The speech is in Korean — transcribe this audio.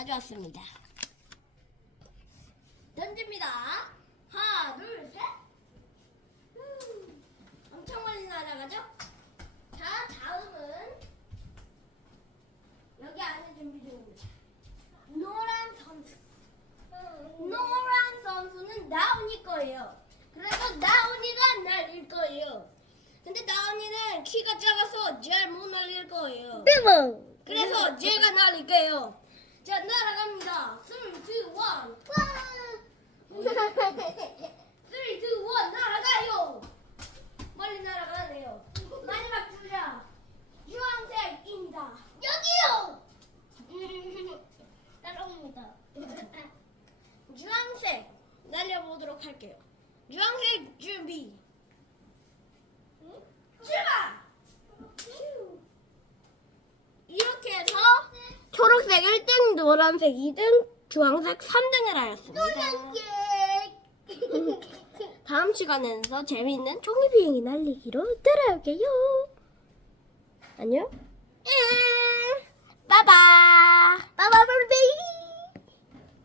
가져왔습니다. 던집니다. 하나, 둘, 셋. 엄청 멀리 날아가죠? 자, 다음은 여기 안에 준비 중입니다. 노란 선수. 노란 선수는 나온이 거예요. 그래서 나온이가 날릴 거예요. 근데 나온이는 키가 작아서 잘 못 날릴 거예요. 그래서 제가 날릴게요. 자, 날아갑니다. 3, 2, 1. 3, 2, 1 날아가요. 멀리 날아가네요. 마지막 주자 주황색입니다. 여기요. 따라옵니다. 주황색 날려보도록 할게요. 주황색 준비. 출발. 이렇게 해서 초록색 1등, 노란색 2등, 주황색 3등을 하였습니다. 다음 시간에서 재미있는 종이비행기 날리기로 돌아올게요. 안녕.